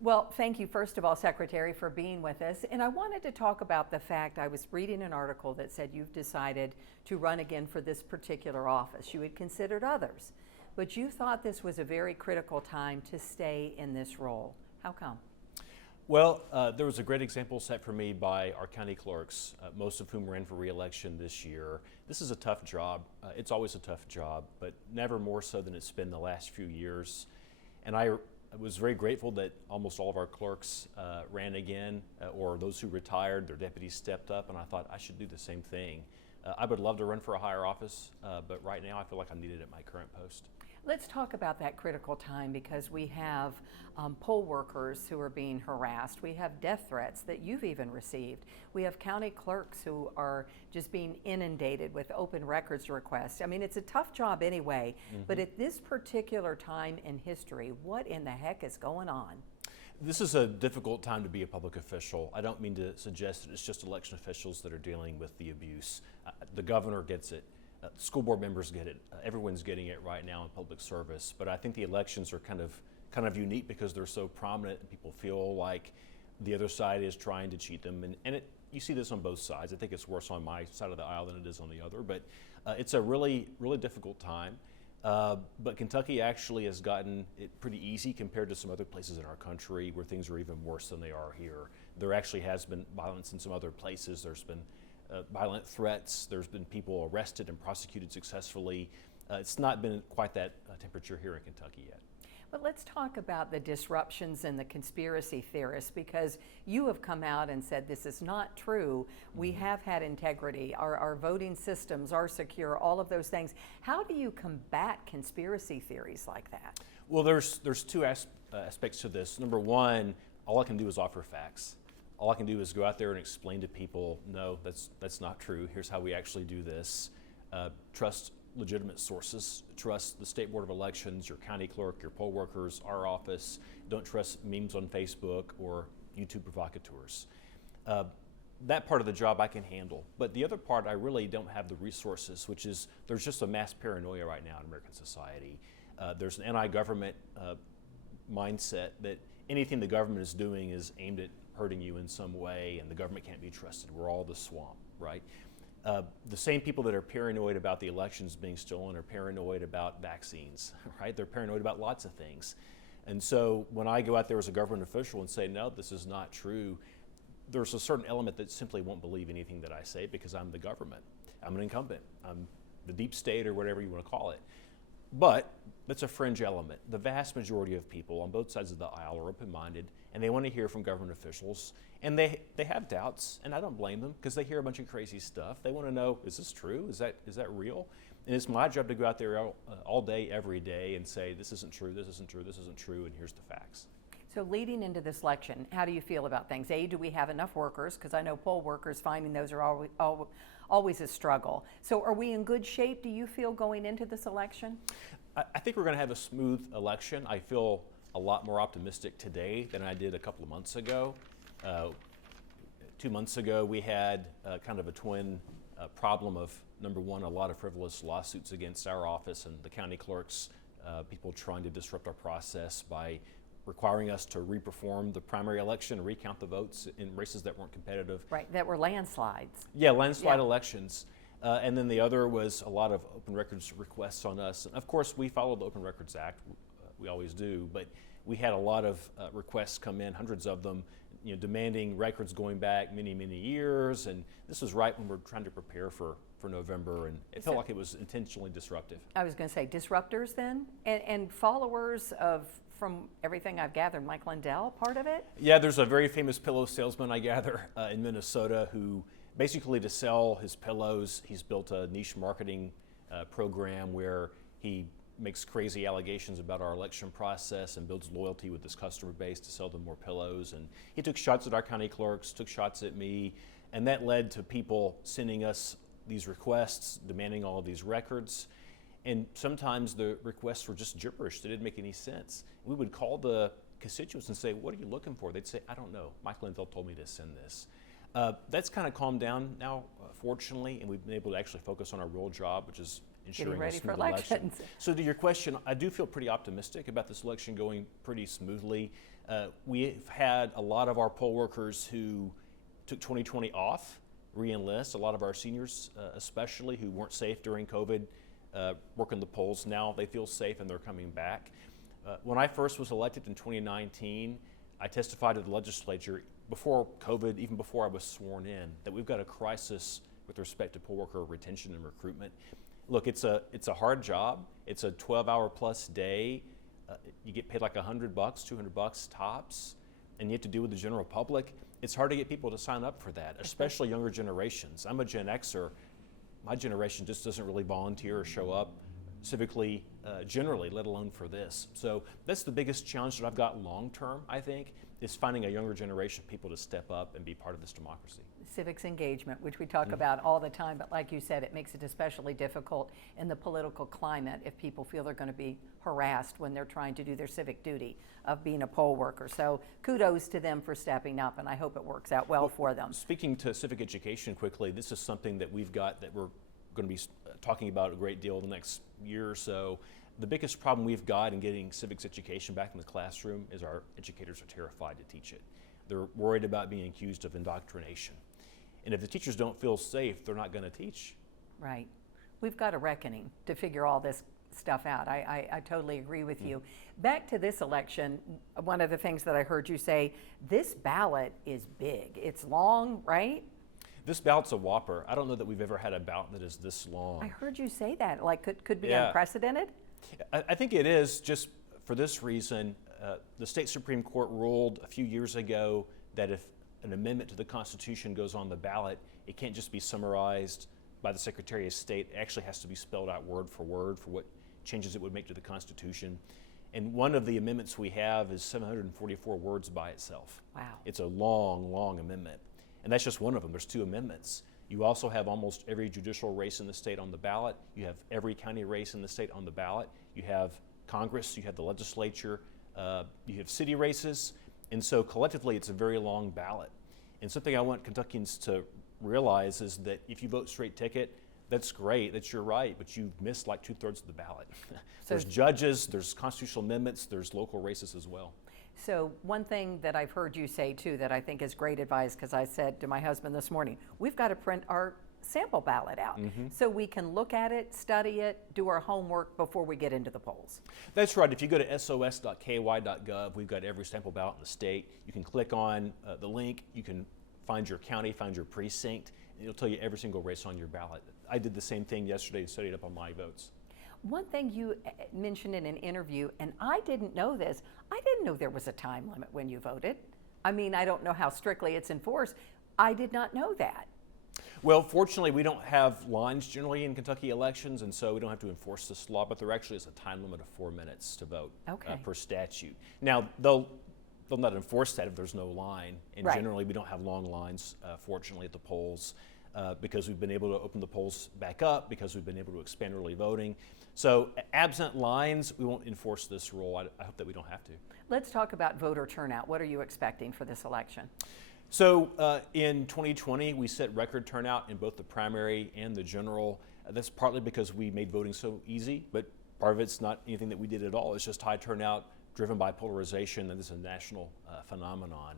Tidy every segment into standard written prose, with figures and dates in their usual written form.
Well, thank you, first of all, Secretary, for being with us. And I wanted to talk about the fact I was reading an article that said you've decided to run again for this particular office. You had considered others, but you thought this was a very critical time to stay in this role. How come? Well, there was a great example set for me by our county clerks, most of whom ran for re-election this year. This is a tough job. It's always a tough job, but never more so than it's been the last few years. And I was very grateful that almost all of our clerks ran again, or those who retired, their deputies stepped up, and I thought I should do the same thing. I would love to run for a higher office, but right now I feel like I'm needed at my current post. Let's talk about that critical time because we have poll workers who are being harassed. We have death threats that you've even received. We have county clerks who are just being inundated with open records requests. I mean, it's a tough job anyway, but at this particular time in history, what in the heck is going on? This is a difficult time to be a public official. I don't mean to suggest that it's just election officials that are dealing with the abuse. The governor gets it. School board members get it. Everyone's getting it right now in public service. But I think the elections are kind of unique because they're so prominent and people feel like the other side is trying to cheat them. And you see this on both sides. I think it's worse on my side of the aisle than it is on the other. But it's a really, really difficult time. But Kentucky actually has gotten it pretty easy compared to some other places in our country where things are even worse than they are here. There actually has been violence in some other places. There's been violent threats. There's been people arrested and prosecuted successfully. It's not been quite that temperature here in Kentucky yet. But let's talk about the disruptions and the conspiracy theorists because you have come out and said this is not true. We have had integrity. Our voting systems are secure, all of those things. How do you combat conspiracy theories like that? Well, there's two aspects to this. Number one, all I can do is offer facts. All I can do is go out there and explain to people, no, that's not true. Here's how we actually do this. Trust legitimate sources. Trust the State Board of Elections, your county clerk, your poll workers, our office. Don't trust memes on Facebook or YouTube provocateurs. That part of the job I can handle. But the other part, I really don't have the resources, which is there's just a mass paranoia right now in American society. There's an anti-government mindset that anything the government is doing is aimed at hurting you in some way, and the government can't be trusted. We're all the swamp, right? The same people that are paranoid about the elections being stolen are paranoid about vaccines, right? They're paranoid about lots of things. And so when I go out there as a government official and say, no, this is not true, there's a certain element that simply won't believe anything that I say because I'm the government. I'm an incumbent. I'm the deep state or whatever you want to call it. But that's a fringe element. The vast majority of people on both sides of the aisle are open-minded and they want to hear from government officials, and they have doubts, and I don't blame them because they hear a bunch of crazy stuff. They want to know, is this true? Is that real? And it's my job to go out there all day, every day and say, this isn't true, this isn't true, this isn't true, and here's the facts. So leading into this election, how do you feel about things? A, do we have enough workers? Because I know poll workers, finding those are always a struggle. So are we in good shape, do you feel, going into this election? I think we're going to have a smooth election. I feel a lot more optimistic today than I did a couple of months ago. 2 months ago, we had kind of a twin problem of, number one, a lot of frivolous lawsuits against our office and the county clerks, people trying to disrupt our process by requiring us to reperform the primary election, recount the votes in races that weren't competitive. Right, that were landslides. Yeah, landslide elections. And then the other was a lot of open records requests on us. And of course, we followed the Open Records Act. We always do, but we had a lot of requests come in, hundreds of them, demanding records going back many, many years. And this was right when we're trying to prepare for November, and it felt like it was intentionally disruptive. I was going to say disruptors then, and followers of, from everything I've gathered, Mike Lindell, part of it? Yeah, there's a very famous pillow salesman, I gather, in Minnesota who basically, to sell his pillows, he's built a niche marketing program where he makes crazy allegations about our election process and builds loyalty with his customer base to sell them more pillows. And he took shots at our county clerks, took shots at me, and that led to people sending us these requests, demanding all of these records. And sometimes the requests were just gibberish. They didn't make any sense. We would call the constituents and say, what are you looking for? They'd say, I don't know. Mike Lindell told me to send this. That's kind of calmed down now, fortunately, and we've been able to actually focus on our real job, which is ensuring ready a for smooth election. elections. So to your question, I do feel pretty optimistic about this election going pretty smoothly. We've had a lot of our poll workers who took 2020 off, re-enlist. A lot of our seniors, especially, who weren't safe during COVID, working the polls. Now they feel safe and they're coming back. When I first was elected in 2019, I testified to the legislature before COVID, even before I was sworn in, that we've got a crisis with respect to poll worker retention and recruitment. Look, it's a hard job. It's a 12-hour plus day. You get paid like $100, $200 tops, and you have to deal with the general public. It's hard to get people to sign up for that, especially younger generations. I'm a Gen Xer. My generation just doesn't really volunteer or show up civically, generally, let alone for this. So that's the biggest challenge that I've got long term, I think, is finding a younger generation of people to step up and be part of this democracy. Civics engagement, which we talk about all the time, but like you said, it makes it especially difficult in the political climate if people feel they're going to be harassed when they're trying to do their civic duty of being a poll worker. So kudos to them for stepping up, and I hope it works out well for them. Speaking to civic education quickly, this is something that we've got that we're going to be talking about a great deal the next year or so. The biggest problem we've got in getting civics education back in the classroom is our educators are terrified to teach it. They're worried about being accused of indoctrination. And if the teachers don't feel safe, they're not going to teach. Right. We've got a reckoning to figure all this stuff out. I totally agree with you. Back to this election, one of the things that I heard you say, this ballot is big. It's long, right? This ballot's a whopper. I don't know that we've ever had a ballot that is this long. I heard you say that. Like, could be Yeah. unprecedented? I think it is, just for this reason. The state Supreme Court ruled a few years ago that if an amendment to the Constitution goes on the ballot, it can't just be summarized by the Secretary of State. It actually has to be spelled out word for what changes it would make to the Constitution. And one of the amendments we have is 744 words by itself. Wow. It's a long, long amendment. And that's just one of them. There's two amendments. You also have almost every judicial race in the state on the ballot. You have every county race in the state on the ballot. You have Congress, you have the legislature, you have city races. And so collectively, it's a very long ballot. And something I want Kentuckians to realize is that if you vote straight ticket, that's great, that's your right, but you've missed like 2/3 of the ballot. There's judges, there's constitutional amendments, there's local races as well. So one thing that I've heard you say too that I think is great advice, because I said to my husband this morning, we've got to print our sample ballot out so we can look at it, study it, do our homework before we get into the polls. That's right. If you go to sos.ky.gov, we've got every sample ballot in the state. You can click on the link, you can find your county, find your precinct, and it'll tell you every single race on your ballot. I did the same thing yesterday and studied up on my votes. One thing you mentioned in an interview, and I didn't know this, I didn't know there was a time limit when you voted. I mean, I don't know how strictly it's enforced. I did not know that. Well, fortunately, we don't have lines generally in Kentucky elections, and so we don't have to enforce this law, but there actually is a time limit of 4 minutes to vote per statute. Now, they'll not enforce that if there's no line, and generally we don't have long lines, fortunately, at the polls, because we've been able to open the polls back up, because we've been able to expand early voting. So absent lines, we won't enforce this rule. I hope that we don't have to. Let's talk about voter turnout. What are you expecting for this election? So in 2020, we set record turnout in both the primary and the general. That's partly because we made voting so easy, but part of it's not anything that we did at all. It's just high turnout driven by polarization, and this is a national phenomenon.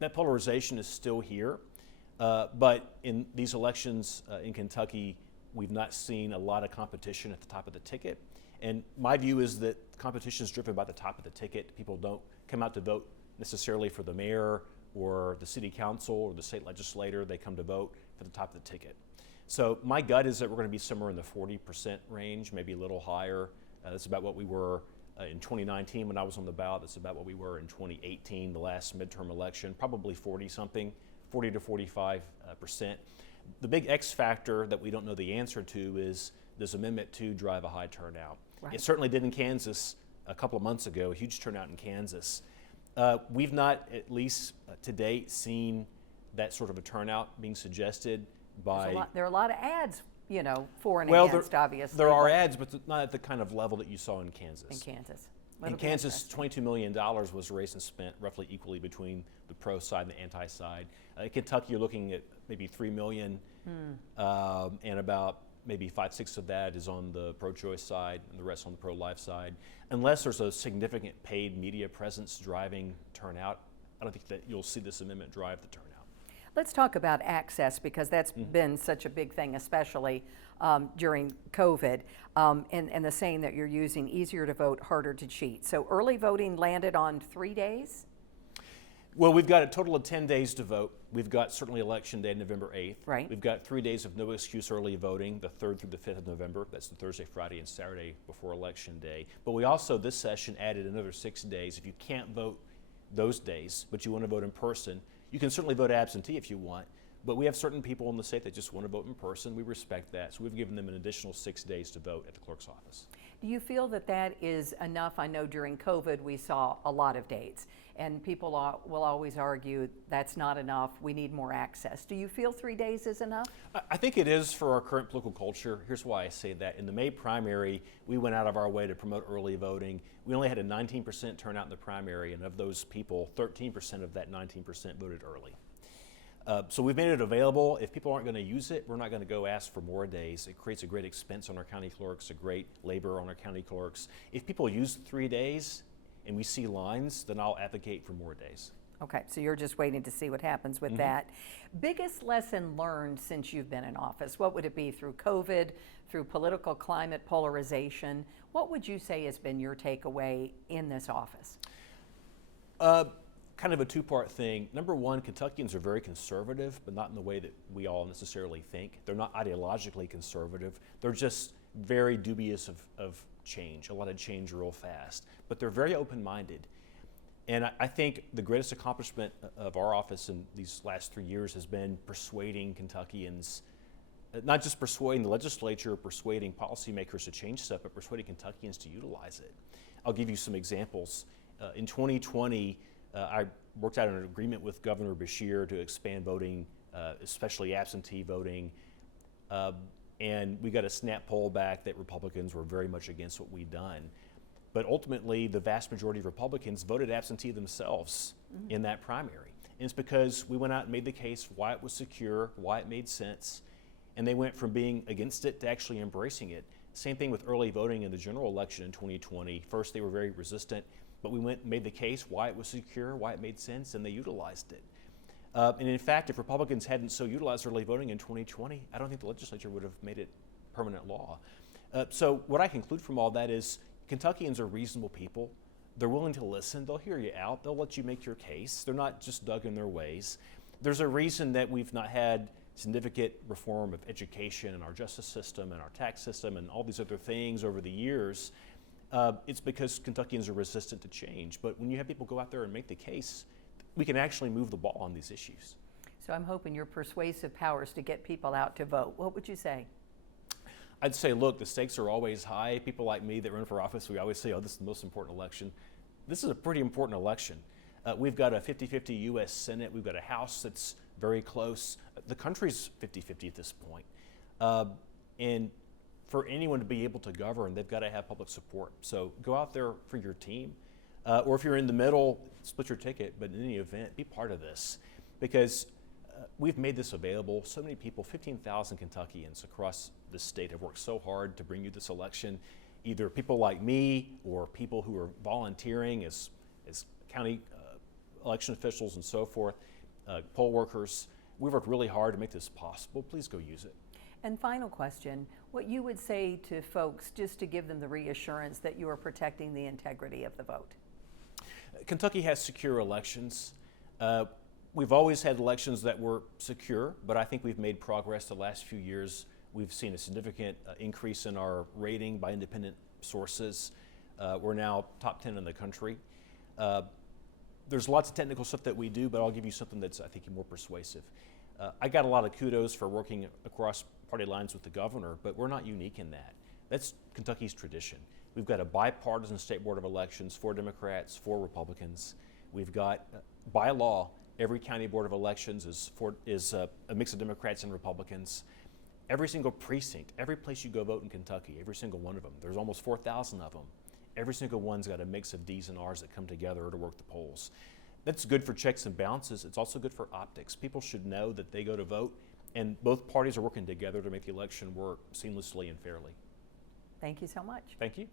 That polarization is still here, but in these elections in Kentucky, we've not seen a lot of competition at the top of the ticket. And my view is that competition is driven by the top of the ticket. People don't come out to vote necessarily for the mayor or the city council or the state legislator. They come to vote for the top of the ticket. So my gut is that we're going to be somewhere in the 40% range, maybe a little higher. That's about what we were in 2019 when I was on the ballot. That's about what we were in 2018, the last midterm election, probably 40 to 45%. The big X factor that we don't know the answer to is, does Amendment 2 drive a high turnout? Right. It certainly did in Kansas a couple of months ago, a huge turnout in Kansas. We've not, at least to date, seen that sort of a turnout being suggested by... There are a lot of ads, you know, for and well, against, obviously. There are ads, but not at the kind of level that you saw in Kansas. In In Kansas, $22 million was raised and spent roughly equally between the pro side and the anti side. In Kentucky, you're looking at maybe $3 million and about maybe 5/6 of that is on the pro-choice side and the rest on the pro-life side. Unless there's a significant paid media presence driving turnout, I don't think that you'll see this amendment drive the turnout. Let's talk about access, because that's been such a big thing, especially during COVID, and the saying that you're using, easier to vote, harder to cheat. So early voting landed on 3 days? Well, we've got a total of 10 days to vote. We've got certainly Election Day, November 8th. Right. We've got 3 days of no excuse early voting, the 3rd through the 5th of November. That's the Thursday, Friday, and Saturday before Election Day. But we also, this session, added another 6 days. If you can't vote those days, but you want to vote in person, you can certainly vote absentee if you want. But we have certain people in the state that just want to vote in person. We respect that. So we've given them an additional 6 days to vote at the clerk's office. Do you feel that that is enough? I know during COVID we saw a lot of dates, and people will always argue that's not enough, we need more access. Do you feel 3 days is enough? I think it is for our current political culture. Here's why I say that. In the May primary, we went out of our way to promote early voting. We only had a 19% turnout in the primary, and of those people, 13% of that 19% voted early. So we've made it available. If people aren't going to use it, we're not going to go ask for more days. It creates a great expense on our county clerks, a great labor on our county clerks. If people use 3 days and we see lines, then I'll advocate for more days. Okay, so you're just waiting to see what happens with that. Biggest lesson learned since you've been in office? What would it be? Through COVID, through political climate polarization? What would you say has been your takeaway in this office? Kind of a two-part thing. Number one, Kentuckians are very conservative, but not in the way that we all necessarily think. They're not ideologically conservative. They're just very dubious of change, a lot of change real fast. But they're very open-minded. And I think the greatest accomplishment of our office in these last 3 years has been persuading Kentuckians, not just persuading the legislature, persuading policymakers to change stuff, but persuading Kentuckians to utilize it. I'll give you some examples. In 2020, I worked out an agreement with Governor Beshear to expand voting, especially absentee voting, and we got a snap poll back that Republicans were very much against what we'd done. But ultimately, the vast majority of Republicans voted absentee themselves in that primary. And it's because we went out and made the case why it was secure, why it made sense, and they went from being against it to actually embracing it. Same thing with early voting in the general election in 2020. First, they were very resistant. But we went and made the case why it was secure, why it made sense, and they utilized it. And in fact, if Republicans hadn't so utilized early voting in 2020, I don't think the legislature would have made it permanent law. So what I conclude from all that is Kentuckians are reasonable people. They're willing to listen. They'll hear you out. They'll let you make your case. They're not just dug in their ways. There's a reason that we've not had significant reform of education and our justice system and our tax system and all these other things over the years. It's because Kentuckians are resistant to change. But when you have people go out there and make the case, we can actually move the ball on these issues. So I'm hoping your persuasive powers to get people out to vote. What would you say? I'd say, look, the stakes are always high. People like me that run for office, we always say, oh, this is the most important election. This is a pretty important election. We've got a 50-50 U.S. Senate. We've got a House that's very close. The country's 50-50 at this point. And for anyone to be able to govern, they've got to have public support. So go out there for your team. Or if you're in the middle, split your ticket, but in any event, be part of this. Because we've made this available. So many people, 15,000 Kentuckians across the state have worked so hard to bring you this election. Either people like me or people who are volunteering as county election officials and so forth, poll workers. We've worked really hard to make this possible. Please go use it. And final question, what you would say to folks just to give them the reassurance that you are protecting the integrity of the vote? Kentucky has secure elections. We've always had elections that were secure, but I think we've made progress the last few years. We've seen a significant increase in our rating by independent sources. We're now top 10 in the country. There's lots of technical stuff that we do, but I'll give you something that's, I think, more persuasive. I got a lot of kudos for working across party lines with the governor, but we're not unique in that. That's Kentucky's tradition. We've got a bipartisan state board of elections, 4 Democrats, 4 Republicans. We've got, by law, every county board of elections is a mix of Democrats and Republicans. Every single precinct, every place you go vote in Kentucky, every single one of them, there's almost 4,000 of them. Every single one's got a mix of D's and R's that come together to work the polls. That's good for checks and balances. It's also good for optics. People should know that they go to vote And both parties are working together to make the election work seamlessly and fairly. Thank you so much. Thank you.